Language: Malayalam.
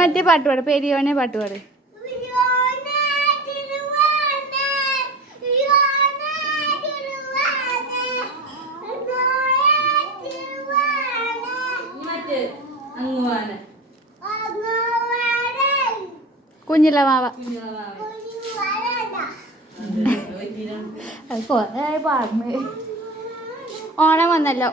മറ്റേ പാട്ട് പാട്, പെരിയോനെ പാട്ട് പാട്. കുഞ്ഞില മാവ അത് കൊറേ പാടുന്നു. ഓണം വന്നല്ലോ.